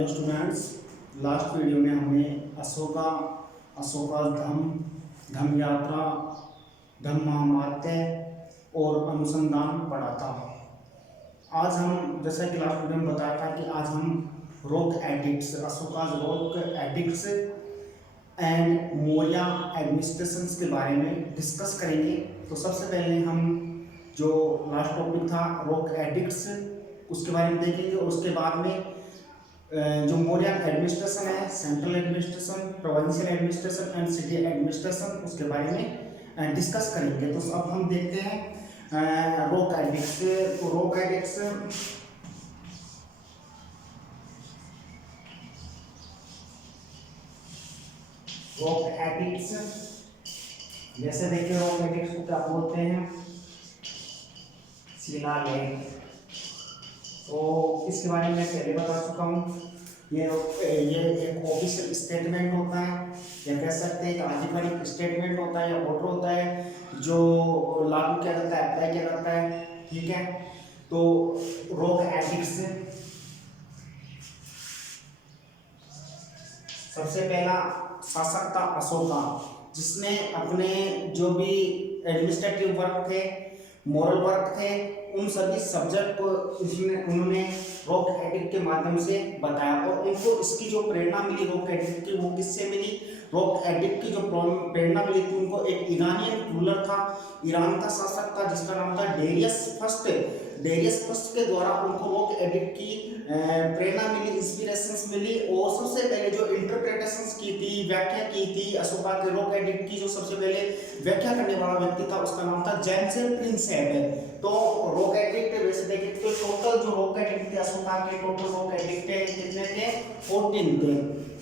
Hello students, last video में हमने अशोका धम्म यात्रा, धम्म महामात्य और अनुसंधान पढ़ा था। आज हम, जैसा कि लास्ट वीडियो में बताया था, कि आज हम rock addicts, Ashoka rock addicts and Maurya administrations के बारे में डिस्कस करेंगे। तो सबसे पहले हम जो लास्ट टॉपिक था रॉक एडिक्ट्स, उसके बारे में देखेंगे। और उसके बाद में जो मौर्य एडमिनिस्ट्रेशन है, central administration, provincial administration and city administration, उसके बारे में डिस्कस करेंगे। तो अब हम देखते हैं रॉक एडिक्ट्स। तो रॉक एडिक्ट्स जैसे देखिए, रॉक एडिक्ट्स को क्या बोलते हैं? शिलालेख। तो इसके बारे में पहले बता चुका हूँ। ये एक ऑफिशियल स्टेटमेंट होता है, या कह सकते हैं कि आधिकारिक स्टेटमेंट होता है या ऑर्डर होता है जो लागू किया जाता है, अप्लाई किया जाता है। ठीक है, तो रॉक एडिक्ट्स, सबसे पहला शासक था अशोका, जिसने अपने जो भी एडमिनिस्ट्रेटिव वर्क थे, मोरल वर्क थे, उन सभी सब्जेक्ट को उन्होंने रॉक एडिक्ट के माध्यम से बताया। और उनको इसकी जो प्रेरणा मिली रॉक एडिक्ट की, वो किससे मिली? रॉक एडिक्ट की जो प्रेरणा मिली थी उनको, एक ईरानियन रूलर था, ईरान का शासक था, जिसका नाम था डेरियस फर्स्ट के द्वारा उनको रॉक एडिक्ट की प्रेरणा मिली, इंस्पिरेशंस मिली। और सबसे पहले जो इंटरप्रिटेशंस की थी, व्याख्या की थी अशोका के रॉक एडिक्ट की, जो सबसे पहले व्याख्या करने वाला व्यक्ति था, उसका नाम था जेम्स प्रिंसेप। तो रॉक एडिक्ट वैसे देखें तो टोटल जो रॉक एडिक्ट थे अशोका के, टोटल रॉक एडिक्ट कितने थे? 14 थे।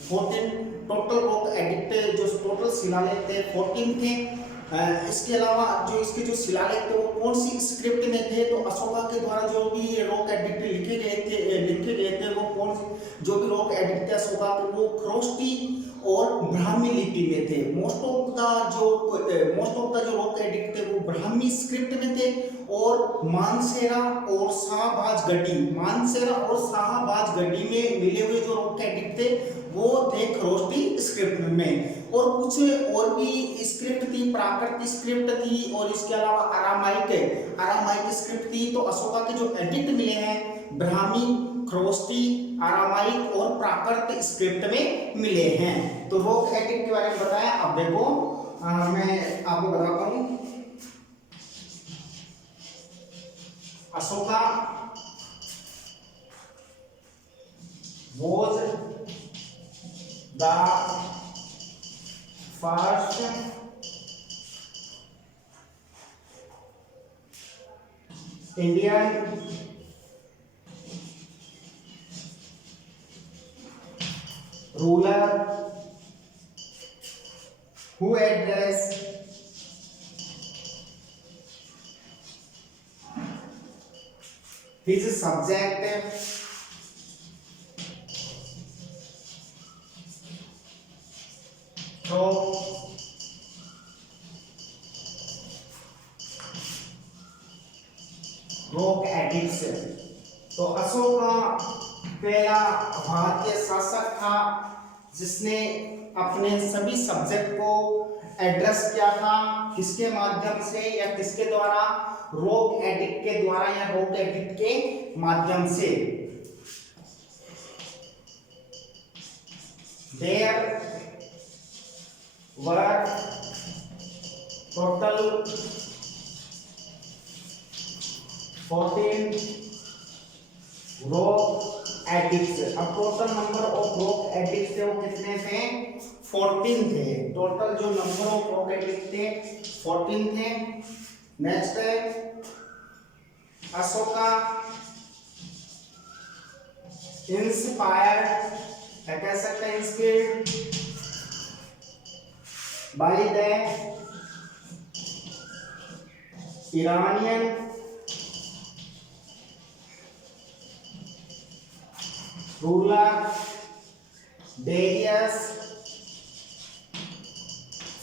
14 टोटल रॉक एडिक्ट जो टोटल शिलालेख थे 14 थे। इसके अलावा जो इसके जो शिलालेख थे वो कौन सी स्क्रिप्ट में थे? तो अशोका के द्वारा जो भी रॉक एडिक्ट लिखे गए थे वो कौन, जो भी रॉक एडिक्ट थे अशोका के, वो खरोष्टी और ब्राह्मी लिपि में थे। मोस्ट ऑफ द जो रॉक एडिक्ट थे वो ब्राह्मी स्क्रिप्ट में थे। और मानसेरा और शाहबाज गढ़ी में मिले हुए जो रॉक एडिक्ट थे वो थे खरोष्टी स्क्रिप्ट में। और कुछ और भी स्क्रिप्ट थी, प्राकृत स्क्रिप्ट थी, और इसके अलावा अरामाइक स्क्रिप्ट थी। तो अशोका के जो एडिक्ट मिले हैं ब्राह्मी, खरोष्टी, अरामाइक और प्राकृत स्क्रिप्ट में मिले हैं। तो रॉक एडिक्ट के बारे में बताया। अब देखो, मैं आपको बताता हूं, Ashoka was the first Indian ruler who addressed his subject through rock addicts. तो अशोका पहला भारतीय शासक था जिसने अपने सभी सब्जेक्ट को एड्रेस किया था। किसके माध्यम से या किसके द्वारा? रॉक एडिक्ट के द्वारा या रॉक एडिक्ट के माध्यम से। There were total 14 rock edicts. अब total number of rock edicts थे वो कितने थे? 14 थे। टोटल जो नंबर ऑफ रॉक एडिक्ट थे 14 थे। नेक्स्ट है अशोका इंस्पायर्ड, क्या कह सकते हैं? Inspired by the Iranian ruler Darius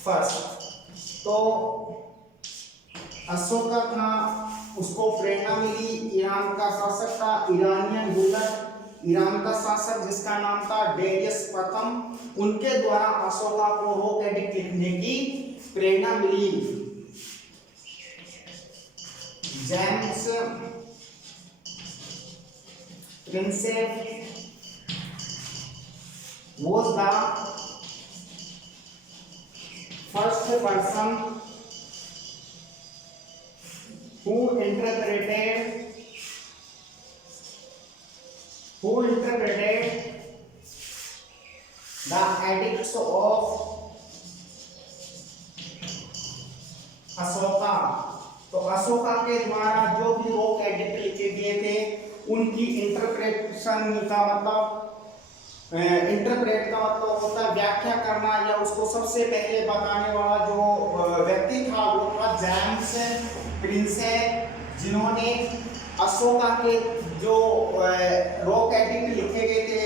first. तो अशोका था, उसको प्रेरणा मिली, ईरान का शासक था, ईरानियन रूलर ईरान का शासक जिसका नाम था डेरियस प्रथम, उनके द्वारा अशोका को रोक एडिक्ट लिखने की प्रेरणा मिली। James Prinsep was the first person who interpreted the edicts of Ashoka. तो अशोका के द्वारा जो भी रोक एडिक्ट लिखे गए थे उनकी इंटरप्रेट का मतलब होता है व्याख्या करना, या उसको सबसे पहले बताने वाला जो व्यक्ति था वो था जेम्स प्रिंसेप, जिन्होंने अशोका के जो रोक एडिक्ट लिखे गए थे,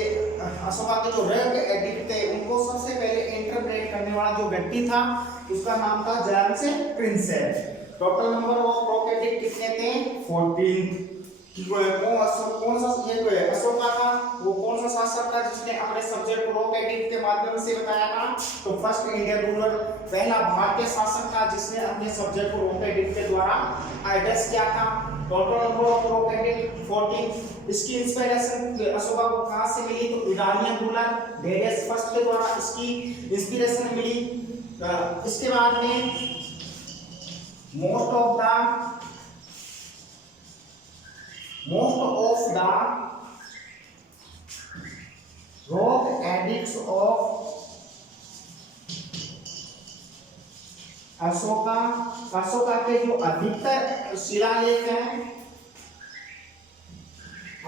अशोका के जो रोक एडिक्ट थे उनको सबसे पहले इंटरप्रेट करने वाला जो व्यक्ति था उसका नाम था James Prinsep. Total number of रोक एडिक्ट कितने थे? 14। कौन सा ये अशोका था, वो कौन सा शासक था जिसने अपने सब्जेक्ट को रोक एडिक्ट के माध्यम से बताया था? तो फर्स्ट इंडियन रूलर, पहला भारतीय शासक था जिसने अपने सब्जेक्ट को रोक एडिक्ट के द्वारा एड्रेस किया था। टोटल नंबर ऑफ रोक एडिक्ट 14। इसकी इंस्पिरेशन अशोका को कहां से मिली? तो ईरानियन रूलर डेरियस फर्स्ट के द्वारा इसकी इंस्पिरेशन मिली। इसके बाद में most of the rock edicts of Ashoka के जो अधिकतर शिलालेख हैं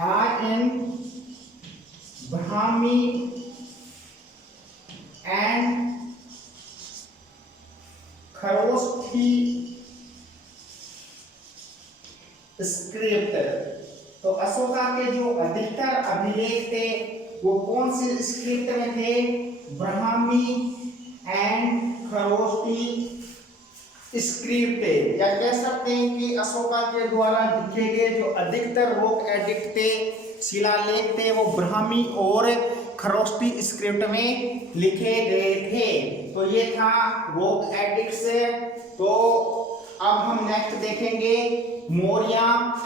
are in Brahmi and Kharosthi script. तो अशोका के जो अधिकतर अभिलेख थे वो कौन से स्क्रिप्ट में थे? Brahmi and Kharosthi script. या कह सकते हैं कि अशोका के द्वारा लिखे गए जो अधिकतर रोक एडिक्ट थे, शिलालेख थे, वो ब्राह्मी और खरोष्ठी स्क्रिप्ट में लिखे गए थे। तो ये था रोक एडिक्ट से। तो अब हम नेक्स्ट देखेंगे मौर्य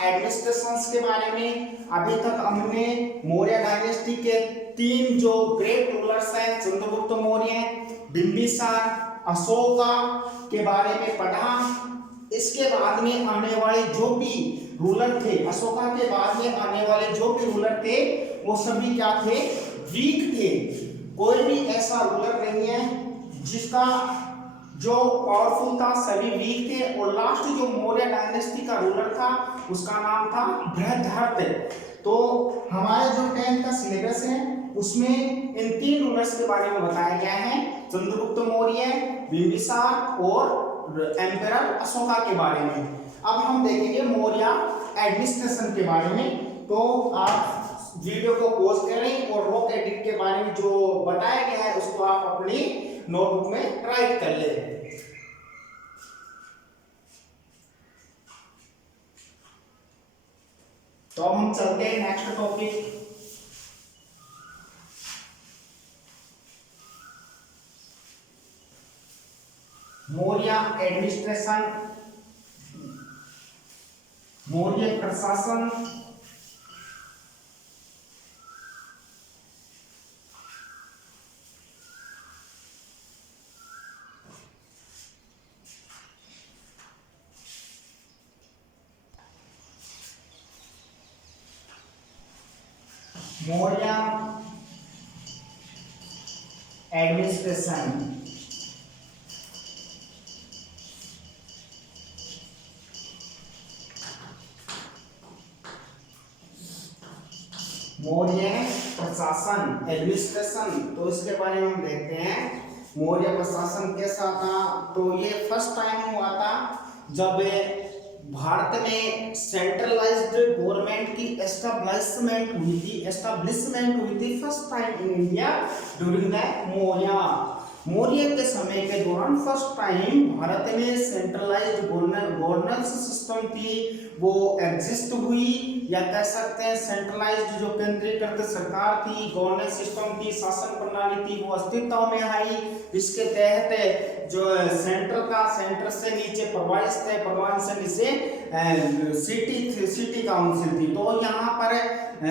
एडमिनिस्ट्रेशंस के बारे में। अभी तक हमने मौर्य डायनेस्टी के 3 जो ग्रेट रूलर्स हैं, चंद्रगुप्त मौर्य, बिंबिसार, अशोका के बारे में पढ़ा। इसके बाद में आने वाले जो भी रूलर थे, अशोका के बाद में आने वाले जो भी रूलर थे वो सभी क्या थे? वीक थे। कोई भी ऐसा रूलर नहीं है जिसका जो पावरफुल था, सभी वीक थे। और लास्ट जो मौर्य डायनेस्टी का रूलर था उसका नाम था बृहद्रथ। तो हमारे जो 10th का सिलेबस है उसमें इन 3 रूलर्स के बारे में बताया गया है, चंद्रगुप्त मौर्य, बिंबिसार और एम्परर अशोका के बारे में। अब हम देखेंगे मौर्य एडमिनिस्ट्रेशन के बारे में। तो आप वीडियो को पॉज करें और रोक एडिक्ट के बारे में जो बताया गया है उसको आप अपनी नोटबुक में राइट कर लें। तो अब हम चलते हैं next topic. Maurya administration, Maurya प्रशासन। मौर्य एडमिनिस्ट्रेशन, मौर्य प्रशासन एडमिनिस्ट्रेशन। तो इसके बारे में हम देखते हैं मौर्य प्रशासन कैसा था। तो ये फर्स्ट टाइम हुआ था जब भारत में सेंट्रलाइज्ड गवर्नमेंट की एस्टेब्लिशमेंट हुई थी first time in India during the Maurya. Maurya के समय के दौरान फर्स्ट टाइम भारत में सेंट्रलाइज्ड गवर्नेंस सिस्टम थी वो एग्जिस्ट हुई, या कह सकते हैं सेंट्रलाइज्ड जो केंद्रीकृत सरकार थी, गवर्नेंस सिस्टम थी, शासन प्रणाली थी, वो अस्तित्व में आई, जिसके तहत जो सेंटर से नीचे प्रोविंस थे, प्रोविंस से नीचे सिटी काउंसिल थी। तो यहाँ पर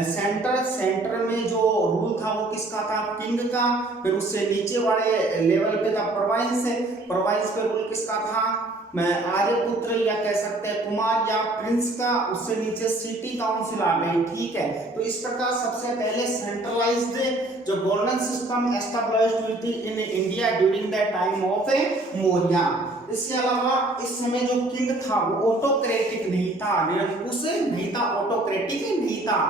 सेंटर में जो रूल था वो किसका था, किंग का। फिर उससे नीचे वाले लेवल पे था प्रोविंस, प्रोविंस पे रूल किसका था, आर्यपुत्र या कह सकते हैं कुमार या प्रिंस का। उससे नीचे सिटी काउंसिल आ गई, ठीक है। तो इस प्रकार सबसे पहले सेंट्रलाइज्ड जो गवर्नेंस सिस्टम एस्टैब्लिश्ड हुई थी in India during the time of Maurya. इसके अलावा इस समय जो किंग था वो ऑटोक्रेटिक नहीं था, निरंकुश नहीं था, ऑटोक्रेटिक नहीं था।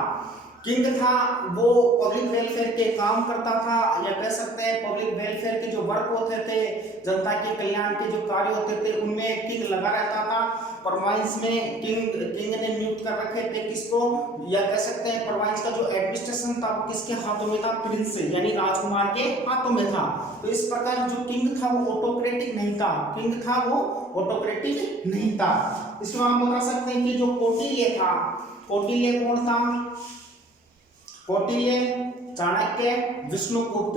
किंग था वो पब्लिक वेलफेयर के काम करता था, या कह सकते हैं पब्लिक वेलफेयर के जो वर्क होते थे, जनता के कल्याण के जो कार्य होते थे उनमें किंग लगा रहता था। प्रोविंस में किंग ने नियुक्त कर रखे थे किसको, या कह सकते हैं प्रोविंस का जो एडमिनिस्ट्रेशन था वो किसके हाथों में था, प्रिंस यानी राजकुमार के हाथों में था। तो इस प्रकार जो किंग था वो ऑटोक्रेटिक नहीं था, किंग था वो ऑटोक्रेटिक नहीं था। इसको हम बता सकते हैं कि जो कौटिल्य था, कौटिल्य कौन था, कौटिल्य, चाणक्य, विष्णुगुप्त।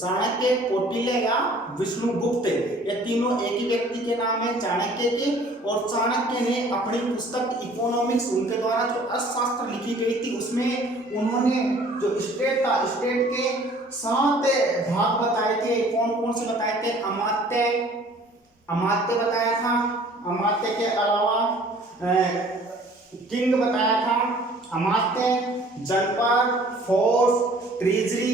चाणक्य, कौटिल्य या विष्णुगुप्त ये तीनों एक ही व्यक्ति के नाम है, चाणक्य के। और चाणक्य ने अपनी पुस्तक इकोनॉमिक्स, उनके द्वारा जो अर्थशास्त्र लिखी गई थी उसमें उन्होंने जो स्टेट था, स्टेट के 7 भाग बताए थे। कौन कौन से बताए थे, अमात्य, अमात्य बताया था, अमात्य के अलावा किंग बताया था, अमात्य, जनपद, force, treasury,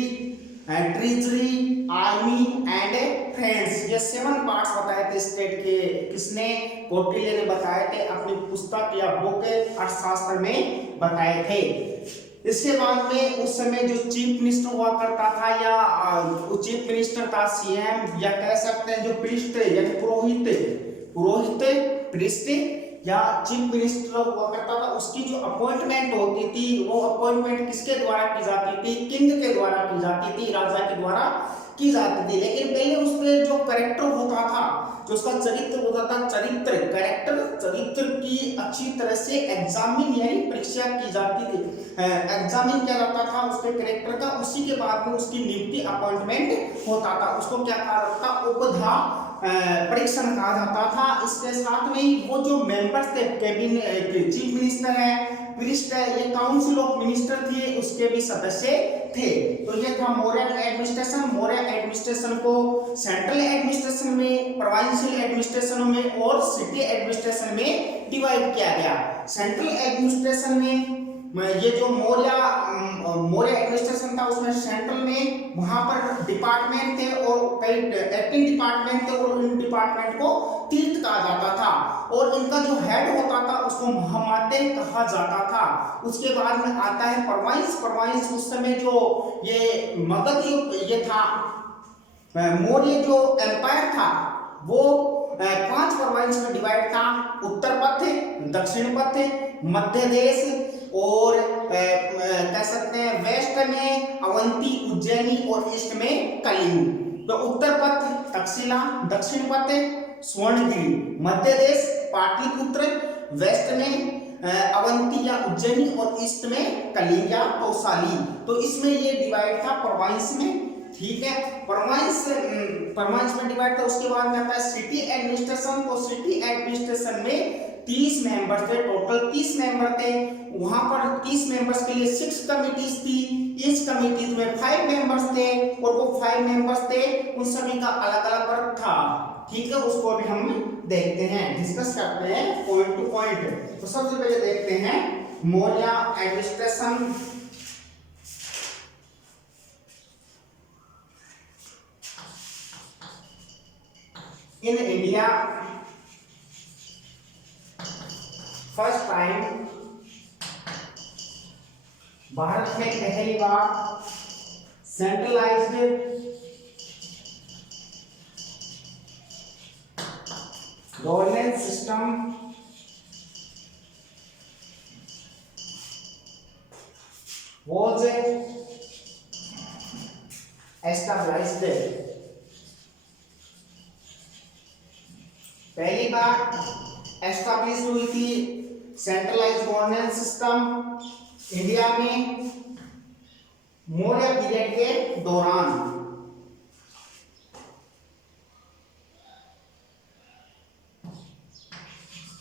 army and friends, ये 7 पार्ट्स बताए थे स्टेट के। किसने, कौटिल्य ने बताए थे अपनी पुस्तक या बुक अर्थशास्त्र में बताए थे। इसके बाद में उस समय जो चीफ मिनिस्टर हुआ करता था, या चीफ मिनिस्टर था, सीएम, या कह सकते हैं जो प्रीस्ट यानी पुरोहित, प्रीस्ट या चीफ मिनिस्टर हुआ करता था, उसकी जो अपॉइंटमेंट होती थी वो अपॉइंटमेंट किसके द्वारा की जाती थी, किंग के द्वारा की जाती थी, राजा के द्वारा की जाती थी। लेकिन पहले उस पर जो कैरेक्टर होता था, जो उसका चरित्र होता था, चरित्र की अच्छी तरह से एग्जामिन यानी परीक्षा की जाती थी, एग्जामिन किया जाता था उसके कैरेक्टर का। उसी के बाद में उसकी नियुक्ति, अपॉइंटमेंट होता था, उसको क्या कहा जाता था, उपधा परीक्षण कहा जाता था। इसके साथ में ही वो जो मेंबर्स थे, कैबिनेट, चीफ मिनिस्टर है, प्रीस्ट है, ये काउंसिल ऑफ मिनिस्टर थे, उसके भी सदस्य थे। तो ये था मौर्य एडमिनिस्ट्रेशन। मौर्य एडमिनिस्ट्रेशन को सेंट्रल एडमिनिस्ट्रेशन में, प्रोविंशियल एडमिनिस्ट्रेशन में और सिटी एडमिनिस्ट्रेशन में डिवाइड किया गया। सेंट्रल एडमिनिस्ट्रेशन में ये जो मौर्य एडमिनिस्ट्रेशन था उसमें सेंट्रल में वहां पर डिपार्टमेंट थे और कई 18 डिपार्टमेंट थे, और इन डिपार्टमेंट को तीर्थ कहा जाता था, और इनका जो हेड होता था उसको महामात्य कहा जाता था। उसके बाद में आता है प्रोविंस। उस समय जो ये मगध ये था, मौर्य जो एम्पायर था वो 5 प्रोविंस में डिवाइड था, उत्तर पथ, दक्षिण पथ, मध्य देश, और कह सकते हैं वेस्ट में अवंती, उज्जैनी, और ईस्ट में कलिंग। तो उत्तर पथ तक्षशिला, दक्षिण पथ स्वर्णगिरी, मध्य देश पाटलिपुत्र, वेस्ट में अवंती या उज्जैनी, और ईस्ट में कलिंग या कौशाली। तो इसमें ये डिवाइड था प्रोविंस में, ठीक है। प्रोविंस में डिवाइड था। उसके बाद में आता है सिटी एडमिनिस्ट्रेशन। तो सिटी एडमिनिस्ट्रेशन में 30 मेंबर थे, टोटल 30 मेंबर थे। वहां पर 30 मेंबर्स के लिए 6 कमिटीज थी, ईच कमिटीज में 5 मेंबर्स थे, और वो 5 मेंबर्स थे उन सभी का अलग अलग वर्क था, ठीक है। उसको अभी हम देखते हैं, डिस्कस करते हैं पॉइंट टू पॉइंट। तो सबसे पहले देखते हैं Maurya administration. In India first time, Bharat में पहली बार centralised governance system was established establish हुई थी सेंट्रलाइज्ड गवर्नेंस सिस्टम इंडिया में मौर्य पीरियड के दौरान।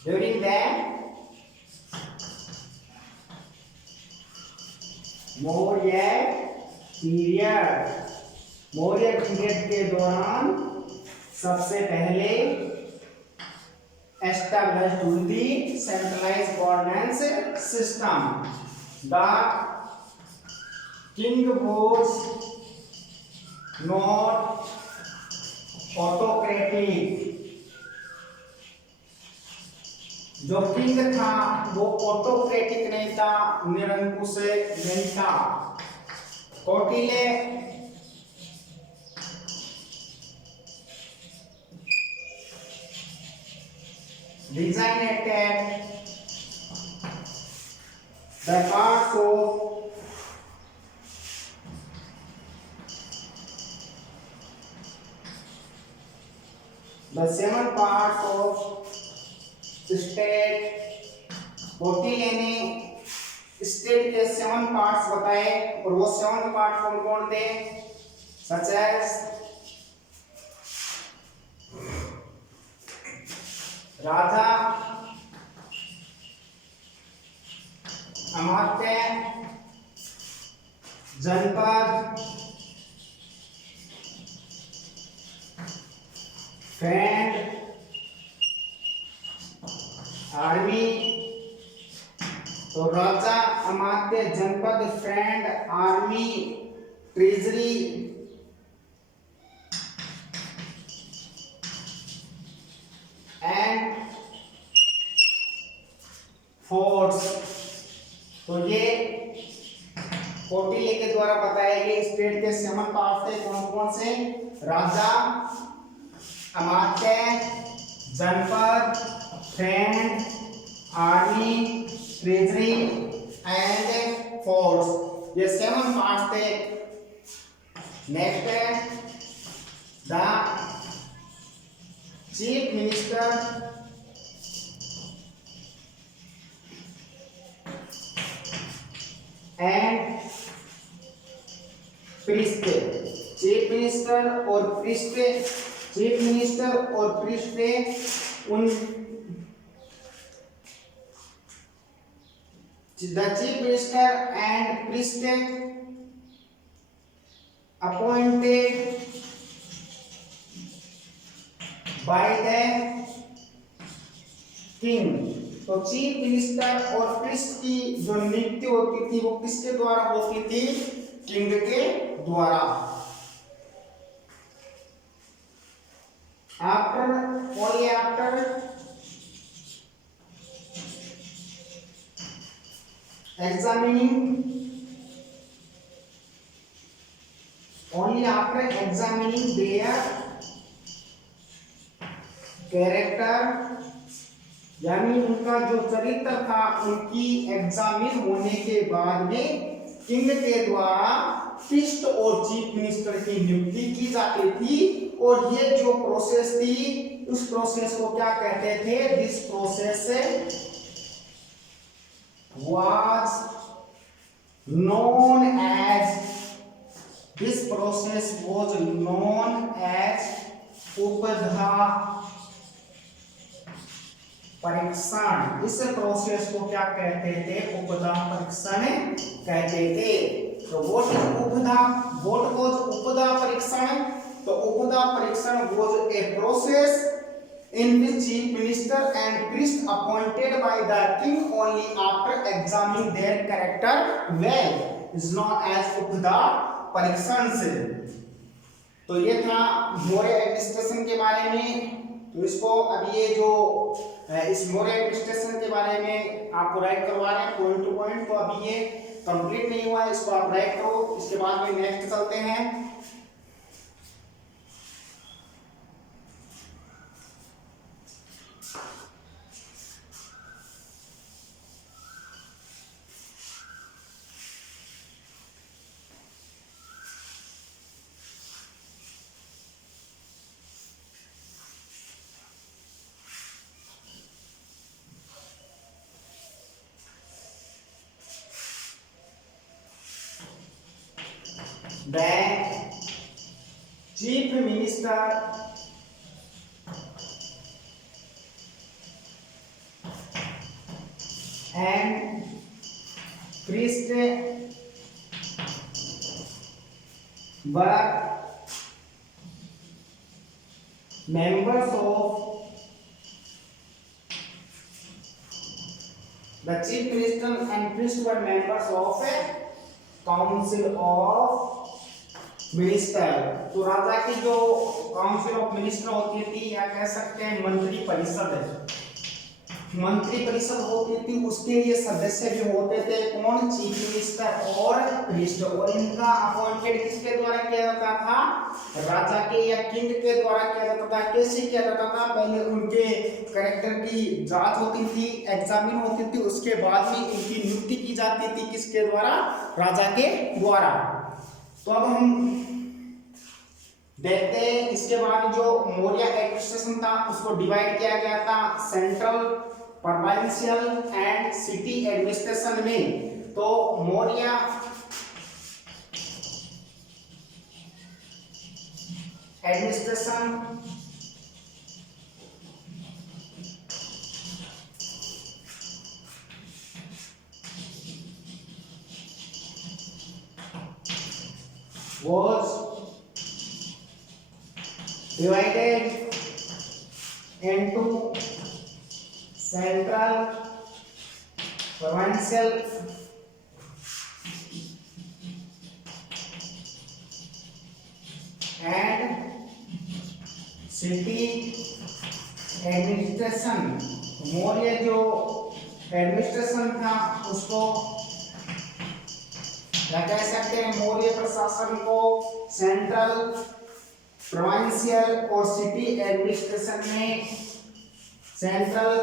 ड्यूरिंग द मौर्य पीरियड के दौरान सबसे पहले established हुई थी centralized governance system. The king was not autocratic. जो किंग था वो ऑटोक्रेटिक नहीं था, निरंकुश नहीं था। Kautilya designated the parts of the 7 parts of state. Kautilya ने स्टेट के 7 पार्ट्स बताए और वो 7 पार्ट कौन कौन थे? सच एज राजा, अमात्य, जनपद, फ्रेंड, आर्मी। तो राजा, अमात्य, जनपद, friend, army, treasury and force. तो ये कौटिल्य के द्वारा बताए गए स्टेट के 7 पार्ट थे। कौन कौन से? राजा, अमात्य, जनपद, friend, army, treasury and force. ये 7 पार्ट थे। नेक्स्ट है the chief minister and priest. Chief minister और प्रीस्ट, चीफ मिनिस्टर और प्रीस्ट उन the chief minister and priest appointed by the king। तो चीफ मिनिस्टर और प्रिस्ट की जो नियुक्ति होती थी वो किसके द्वारा होती थी? किंग के द्वारा। only after examining their character, यानी उनका जो चरित्र था उनकी एग्जामिन होने के बाद में किंग के द्वारा प्रीस्ट और चीफ मिनिस्टर की नियुक्ति की जाती थी। और ये जो प्रोसेस थी उस प्रोसेस को क्या कहते थे? This process was known as उपधा परीक्षण। इस प्रोसेस को क्या कहते थे? उपधा परीक्षण कहते थे। तो व्हाट वाज उपधा परीक्षण? तो उपधा परीक्षण was a process in which chief minister and priest appointed by the king only after examining their character well is known as उपधा परीक्षण। तो ये था मौर्य एडमिनिस्ट्रेशन के बारे में। तो इसको अब ये जो इस मौर्य एडमिनिस्ट्रेशन के बारे में आपको राइट करवा रहे हैं पॉइंट टू पॉइंट। तो अभी ये कंप्लीट नहीं हुआ है, इसको आप राइट करो। इसके बाद में नेक्स्ट चलते हैं। The chief minister and priest were members of the chief minister and priest were members of a council of minister. तो राजा की जो काउंसिल ऑफ मिनिस्टर होती थी या कह सकते हैं मंत्री परिषद है, मंत्री परिषद होती थी, उसके लिए सदस्य भी होते थे कौन, चीफ मिनिस्टर और प्रीस्ट। और इनका अपॉइंटेड किसके द्वारा किया जाता था, राजा के या किंग के द्वारा किया जाता था। कैसे किया जाता था, पहले उनके कैरेक्टर की जांच होती थी, एग्जामिन होती थी, उसके बाद में इनकी नियुक्ति की जाती थी किसके द्वारा, राजा के द्वारा। तो अब हम देखते हैं इसके बाद जो मौर्य एडमिनिस्ट्रेशन था उसको डिवाइड किया गया था central, provincial and city administration में। तो Maurya administration was divided into central, provincial and city administration. Maurya जो एडमिनिस्ट्रेशन था उसको क्या कह सकते हैं, मौर्य प्रशासन को सेंट्रल, प्रोविंशियल और सिटी एडमिनिस्ट्रेशन में, सेंट्रल,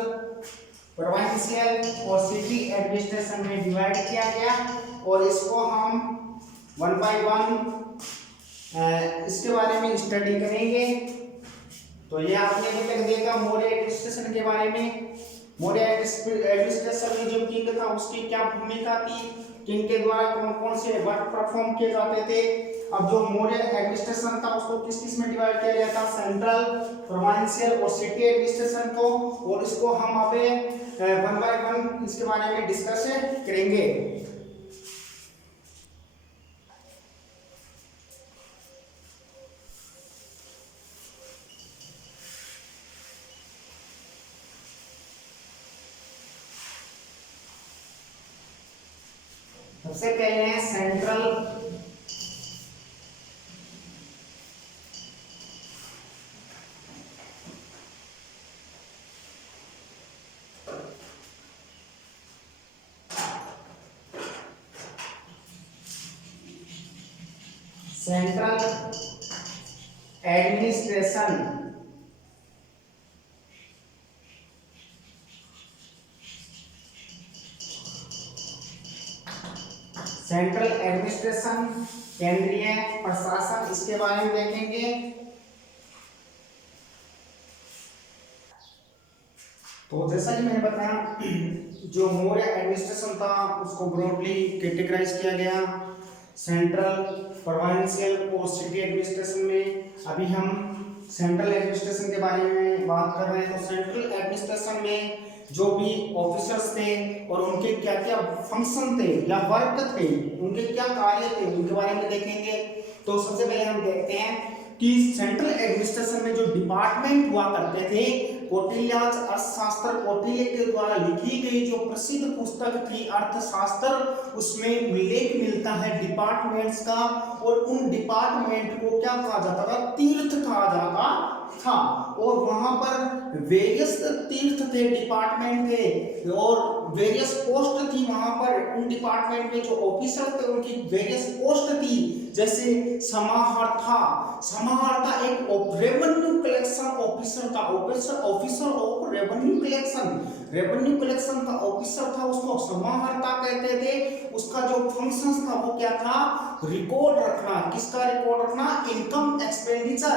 प्रोविंशियल और सिटी एडमिनिस्ट्रेशन में डिवाइड किया गया। और इसको हम वन बाय वन इसके बारे में स्टडी करेंगे। तो ये आपने अभी तक देखा मौर्य एडमिनिस्ट्रेशन के बारे में। मौर्य एडमिनिस्ट्रेशन में जो किंग था उसकी क्या भूमिका थी, किंग के द्वारा कौन कौन से वर्क परफॉर्म किए जाते थे। अब जो मौर्य एडमिनिस्ट्रेशन था उसको किस किस में डिवाइड किया गया था, सेंट्रल, प्रोविंशियल और सिटी एडमिनिस्ट्रेशन को। और इसको हम अभी वन बाय वन इसके बारे में डिस्कस करेंगे। सबसे पहले है central, central administration. Central administration केंद्रीय प्रशासन, इसके बारे में देखेंगे। तो जैसा कि मैंने बताया जो मौर्य एडमिनिस्ट्रेशन था उसको ब्रॉडली कैटेगराइज किया गया सेंट्रल, प्रोविंशियल और सिटी एडमिनिस्ट्रेशन में। अभी हम सेंट्रल एडमिनिस्ट्रेशन के बारे में बात कर रहे हैं। तो सेंट्रल एडमिनिस्ट्रेशन में जो भी ऑफिसर्स थे और उनके क्या क्या फंक्शन थे या वर्क थे, उनके क्या कार्य थे, उनके बारे में देखेंगे। तो सबसे पहले हम देखते हैं कि सेंट्रल एडमिनिस्ट्रेशन में जो डिपार्टमेंट हुआ करते थे, कौटिल्याज अर्थशास्त्र, कौटिल्य के द्वारा लिखी गई जो प्रसिद्ध पुस्तक थी अर्थशास्त्र, उसमें उल्लेख मिलता है डिपार्टमेंट्स का। और उन डिपार्टमेंट को क्या कहा जाता था, तीर्थ कहा जाता था। और वहां पर वेरियस तीर्थ थे, डिपार्टमेंट थे और वेरियस पोस्ट थी वहां पर। उन डिपार्टमेंट में जो ऑफिसर थे उनकी वेरियस पोस्ट थी, जैसे समाहर्ता। समाहर्ता एक रेवेन्यू कलेक्शन ऑफिसर था, officer of revenue collection, revenue collection का ऑफिसर था, उसको समाहर्ता कहते थे। उसका जो फंक्शन था वो क्या था, रिकॉर्ड रखना। किसका रिकॉर्ड रखना, इनकम एक्सपेंडिचर,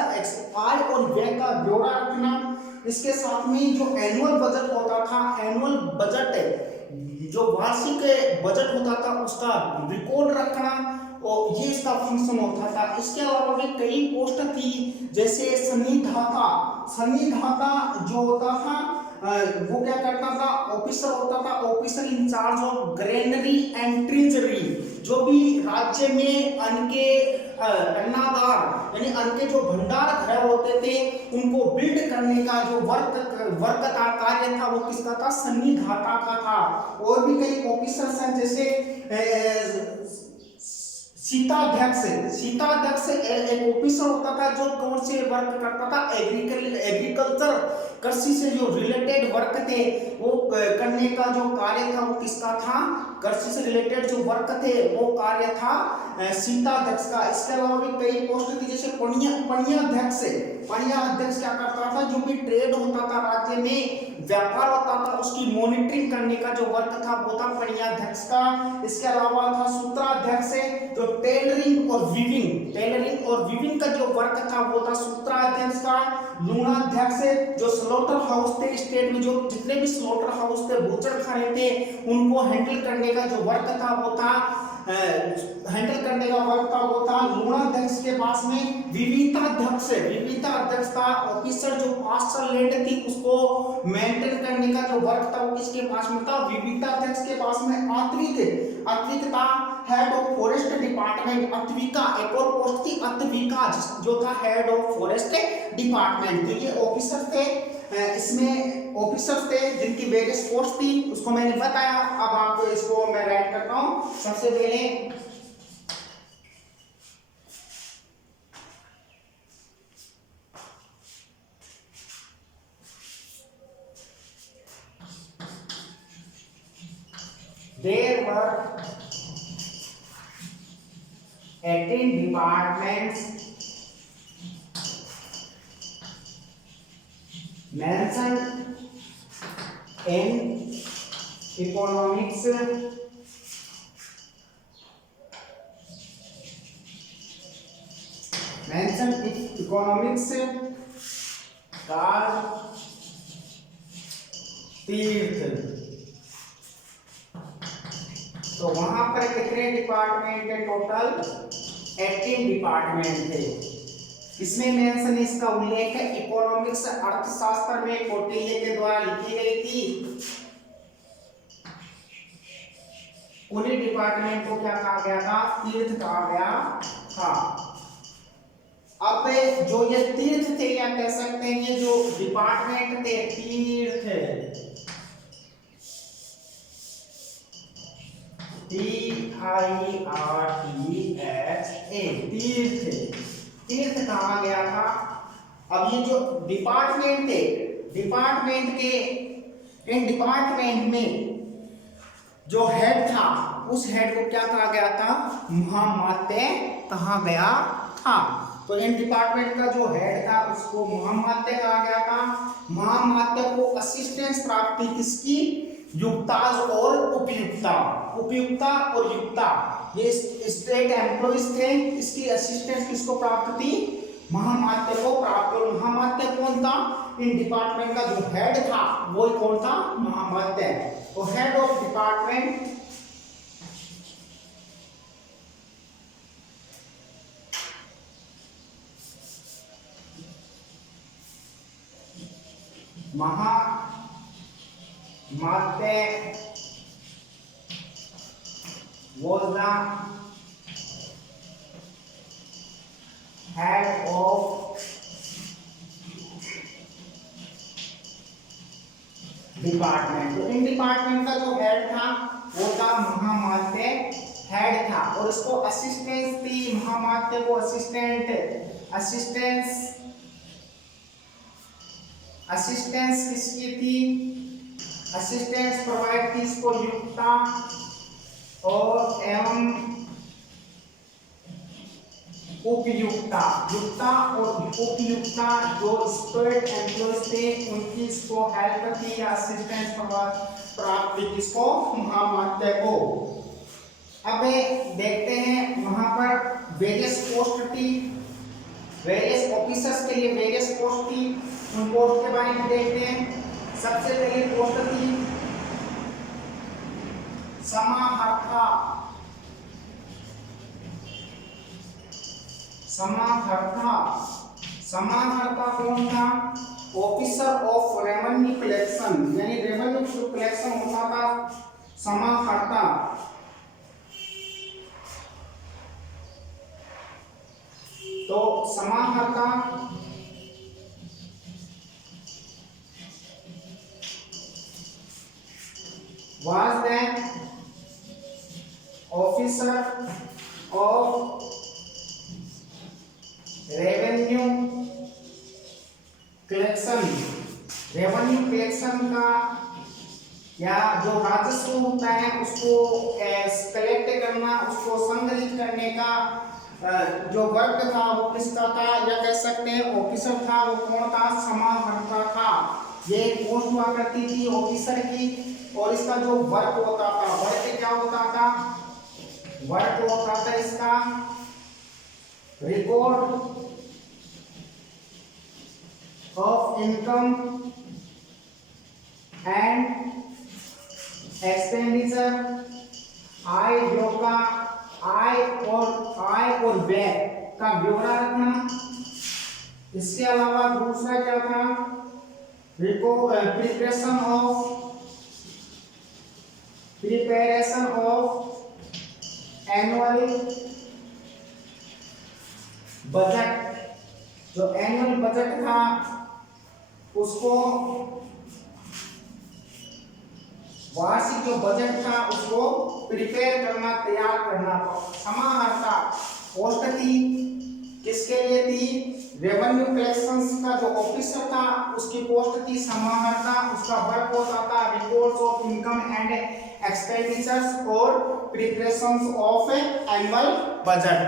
आय और व्यय का ब्यौरा रखना। इसके साथ में जो एनुअल बजट होता था, एनुअल बजट जो वार्षिक बजट होता था उसका रिकॉर्ड रखना। और ये इसका फंक्शन होता था। इसके अलावा भी कई पोस्ट थी, जैसे सन्निधाता। सन्निधाता जो होता था वो क्या करता था, ऑफिसर होता था, officer in charge of granary and treasury. जो भी राज्य में अन्न के अन्नागार यानी अन्न के जो भंडार घर होते थे उनको बिल्ड करने का जो वर्क का कार्य था वो किसका था, सन्निधाता का था। और भी कई ऑफिसर्स हैं, जैसे शीताध्यक्ष। शीताध्यक्ष एक ऑफिसर होता था जो कौन से वर्क करता था, एग्रीकल्चर कृषि से जो रिलेटेड वर्क थे वो करने का जो कार्य था वो किसका था, कृषि से रिलेटेड जो वर्क थे वो कार्य था शीताध्यक्ष का। इसके अलावा भी कई पोस्ट थी, जैसे पणियाध्यक्ष। पणियाध्यक्ष क्या करता था, जो भी ट्रेड होता था राज्य में, व्यापार होता था, उसकी मॉनिटरिंग करने का जो वर्क था वो था पणियाध्यक्ष का। इसके अलावा था सूत्राध्यक्ष, जो टेलरिंग और वीविंग का जो वर्क था वो था सूत्राध्यक्ष का। लूणाध्यक्ष, जो स्लॉटर हाउस थे स्टेट में, जो जितने भी स्लॉटर हाउस थे, बूचड़खाने थे, उनको हैंडल करने का जो वर्क था वो था लूणाध्यक्ष के पास में। विविताध्यक्ष था, ऑफिसर जो पास्चर लैंड थी उसको मेंटेन करने का जो वर्क था वो किसके पास में था, विविताध्यक्ष के पास में। अत्विक था, हेड ऑफ फॉरेस्ट डिपार्टमेंट। अत्विका एक और पोस्ट थी, अत्विका जो था हेड ऑफ फॉरेस्ट डिपार्टमेंट। तो ये ऑफिसर थे, इसमें ऑफिसर्स थे जिनकी वेरियस पोस्ट थी, उसको मैंने बताया। अब आपको इसको मैं राइट करता हूं। सबसे पहले there were 18 departments mentioned in economics, का तीर्थ। तो वहां पर कितने डिपार्टमेंट थे, टोटल 18 डिपार्टमेंट थे। इसमें मेंशन इसका उल्लेख है, इकोनॉमिक्स अर्थशास्त्र में कौटिल्य के द्वारा लिखी गई थी। उन्हीं डिपार्टमेंट को क्या कहा गया था, तीर्थ कहा गया था। अब जो ये तीर्थ थे या कह सकते हैं ये जो डिपार्टमेंट थे तीर्थ, तीर्थ कहा गया था। अब ये जो डिपार्टमेंट थे, इन डिपार्टमेंट में जो हेड था उस हेड को क्या कहा गया था, महामात्य कहा गया था। तो इन डिपार्टमेंट का जो हेड था उसको महामात्य कहा गया था। महामात्य को असिस्टेंस प्राप्ति किसकी, युक्ताज और उपयुक्ता और युक्ता, ये स्टेट एम्प्लॉइज थे, इसकी असिस्टेंस किसको प्राप्त थी, महामात्य को प्राप्त। और महामात्य कौन था, इन डिपार्टमेंट का जो हेड था वो कौन था, महामात्य। तो हेड ऑफ डिपार्टमेंट महामात्य was the head of department. तो इन डिपार्टमेंट का जो हेड था वो था महामात्य हेड था, और इसको असिस्टेंस थी, महामात्य को असिस्टेंस किसकी थी, असिस्टेंस प्रोवाइड थी इसको युक्ता और एवं उपयुक्ता। युक्ता और उपयुक्ता जो स्टेट एम्प्लॉइज थे उनकी इसको हेल्प थी या असिस्टेंस प्राप्त थी किसको, महामात्य को। अब देखते हैं वहां पर वेरियस पोस्ट थी, वेरियस ऑफिसर्स के लिए वेरियस पोस्ट थी, उन पोस्ट के बारे में देखते हैं। सबसे पहले पोस्ट थी समाहर्ता। समाहर्ता, समाहर्ता कौन था? ऑफिसर ऑफ रेवेन्यू कलेक्शन, यानी रेवेन्यू कलेक्शन होता था समाहर्ता। तो समाहर्ता was the officer of revenue collection, revenue collection का या जो राजस्व होता है उसको कलेक्ट करना, उसको संग्रहित करने का जो वर्क था वो किसका था, या कह सकते हैं ऑफिसर था, वो कौन था? समाहर्ता था। ये पोस्ट हुआ करती थी ऑफिसर की, और इसका जो वर्क होता था, वर्क क्या होता था? वर्क होता था इसका record of income and expenditure, आय का आय और व्यय का ब्यौरा रखना। इसके अलावा दूसरा क्या था? प्रिपरेशन ऑफ एनुअल बजट, जो एनुअल बजट था उसको, वार्षिक जो बजट था उसको प्रिपेयर करना, तैयार करना। समाहर्ता पोस्ट थी, किसके लिए थी? रेवेन्यू कलेक्शंस का जो ऑफिसर था उसकी पोस्ट थी समाहर्ता। उसका वर्क होता था reports of income and expenditures और प्रिपरेशन ऑफ एनुअल बजट।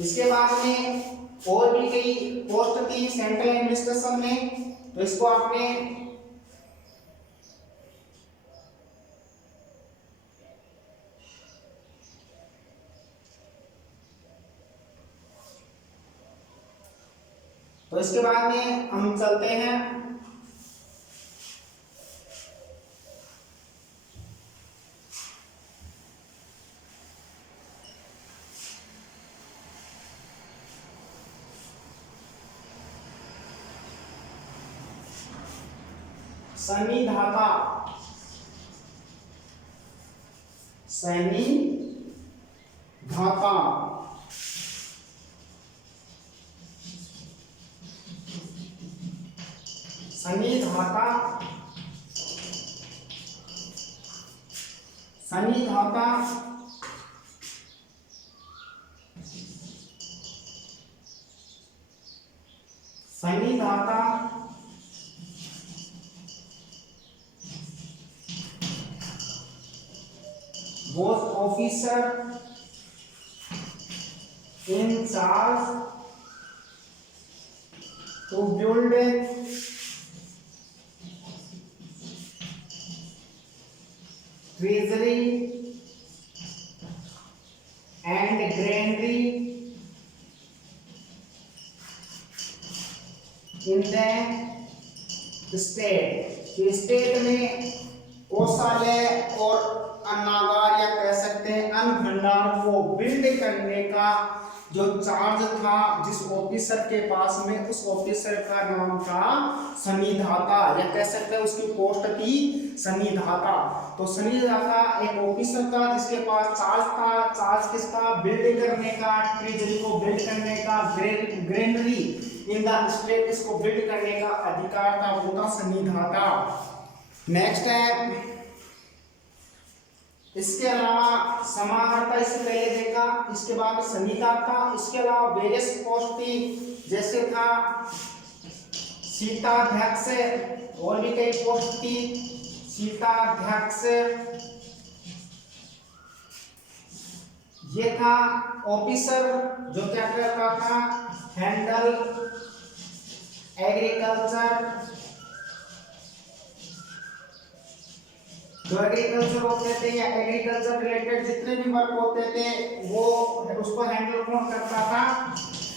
इसके बाद में और भी कई पोस्ट थी सेंट्रल एडमिनिस्ट्रेशन में, तो इसको आपने तो इसके बाद में हम चलते हैं सन्निधाता। सन्निधाता सन्निधाता सन्निधाता सन्निधाता was officer in charge to build treasury and granary in the state। State में कोषालय और अन्नागार या कह सकते हैं अन्न भंडार को बिल्ड करने का जो चार्ज था जिस ऑफिसर के पास में, उस ऑफिसर का नाम था सन्निधाता, या कह सकते हैं उसकी पोस्ट थी सन्निधाता। तो सन्निधाता एक ऑफिसर था जिसके पास चार्ज था, चार्ज किसका? बिल्ड करने का, ट्रेजरी को बिल्ड करने का, ग्रेनरी इन द स्टेट इसको बिल्ड करने का अधिकार था, वो था सन्निधाता। नेक्स्ट है, इसके अलावा समाहर्ता इससे पहले देखा, इसके बाद सन्निधाता। इसके अलावा वेरियस पोस्ट थी, जैसे था शीताध्यक्ष, और भी कई पोस्ट थी। शीताध्यक्ष ये था ऑफिसर जो क्या करता था? हैंडल एग्रीकल्चर, जो एग्रीकल्चर होते थे या एग्रीकल्चर रिलेटेड जितने भी वर्क होते थे वो उसको हैंडल कौन करता था?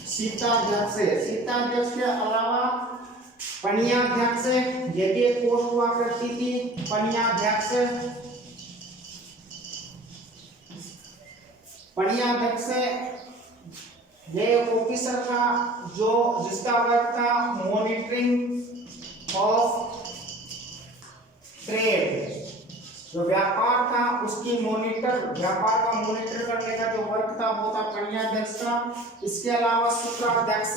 शीताध्यक्ष। शीताध्यक्ष के अलावा पणियाध्यक्ष, ये भी एक पोस्ट हुआ करती थी, पणियाध्यक्ष। पणियाध्यक्ष ये ऑफिसर था जो जिसका वर्क था मॉनिटरिंग ऑफ ट्रेड, जो व्यापार था उसकी व्यापार का मॉनिटर करने का जो वर्क था वो था कन्याध्यक्ष का। इसके अलावा सूत्राध्यक्ष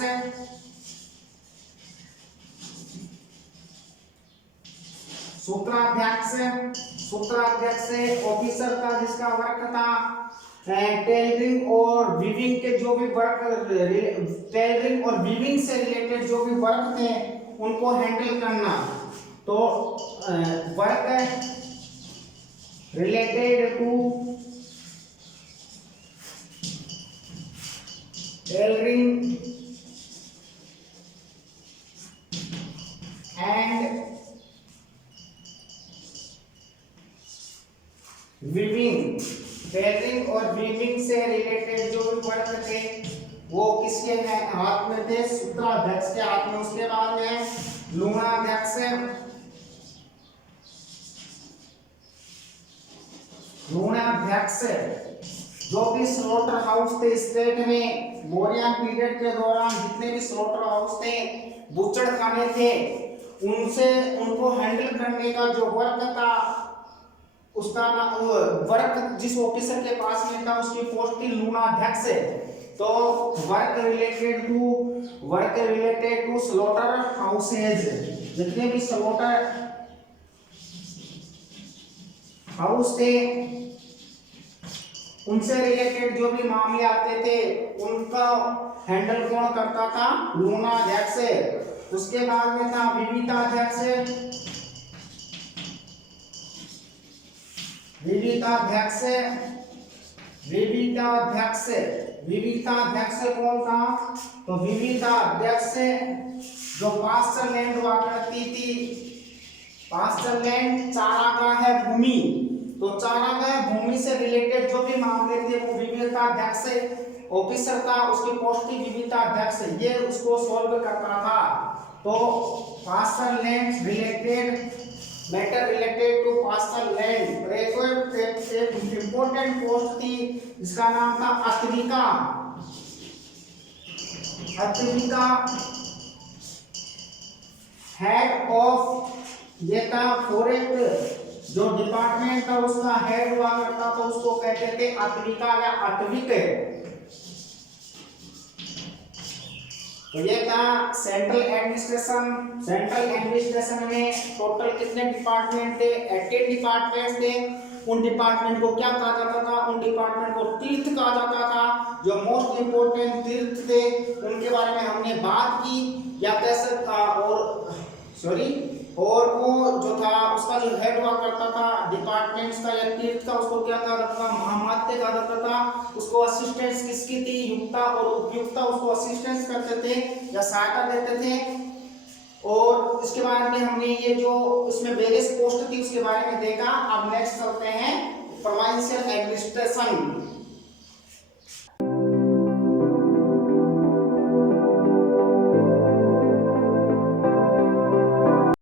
ऑफिसर था जिसका वर्क था टेलरिंग और वीविंग के जो भी वर्क, टेलरिंग और वीविंग से रिलेटेड जो भी वर्क थे उनको हैंडल करना। तो work related to tailoring and weaving, tailoring और वीविंग से रिलेटेड जो भी वर्क थे वो किसके हाथ में थे? सूत्राध्यक्ष के हाथ में। उसके बाद में लूणाध्यक्ष जो भी स्लॉटर हाउस थे स्टेट में मौर्य पीरियड के दौरान जितने भी स्लॉटर हाउस थे, बूचड़ खाने थे, उनको हैंडल करने का जो वर्क था उसका वर्क जिस ऑफिसर के पास में था उसकी पोस्ट थी लूणाध्यक्ष। तो work related to slaughter houses, जितने भी स्लॉटर हाउस थे उनसे रिलेटेड जो भी मामले आते थे उनका हैंडल कौन करता था? लूणाध्यक्ष। उसके बाद में था विविधाध्यक्ष कौन था? तो विविधाध्यक्ष जो पास्चर लैंड हुआ करती थी, पास्चर लैंड चारागाह है भूमि, तो चारागाह भूमि से रिलेटेड जो भी मामले थे वो विविधाध्यक्ष ऑफिसर था, उसकी पोस्ट थी विविधाध्यक्ष, ये उसको सॉल्व करता था। तो pasture land matter related to pasture land, एक इंपॉर्टेंट पोस्ट थी जिसका नाम था अत्विका हेड ऑफ, ये था फॉरेस्ट जो डिपार्टमेंट था उसका हेड हुआ करता था, उसको कहते थे अत्विका या अत्विक। तो ये था सेंट्रल एडमिनिस्ट्रेशन में टोटल कितने डिपार्टमेंट थे? 18 डिपार्टमेंट थे। उन डिपार्टमेंट को क्या कहा जाता था? उन डिपार्टमेंट को तीर्थ कहा जाता था। जो मोस्ट इंपोर्टेंट तीर्थ थे उनके बारे में हमने बात की, या कैसे था, और वो जो था उसका जो हेड हुआ करता था डिपार्टमेंट्स का या तीर्थ का, उसको क्या कहा जाता था? महामात्य कहा जाता था। उसको असिस्टेंस किसकी थी? युक्ता और उपयुक्ता उसको असिस्टेंस करते थे या सहायता देते थे। और इसके बारे में हमने ये जो इसमें वेरियस पोस्ट थी उसके बारे में देखा। अब नेक्स्ट चलते हैं प्रोविंशियल एडमिनिस्ट्रेशन।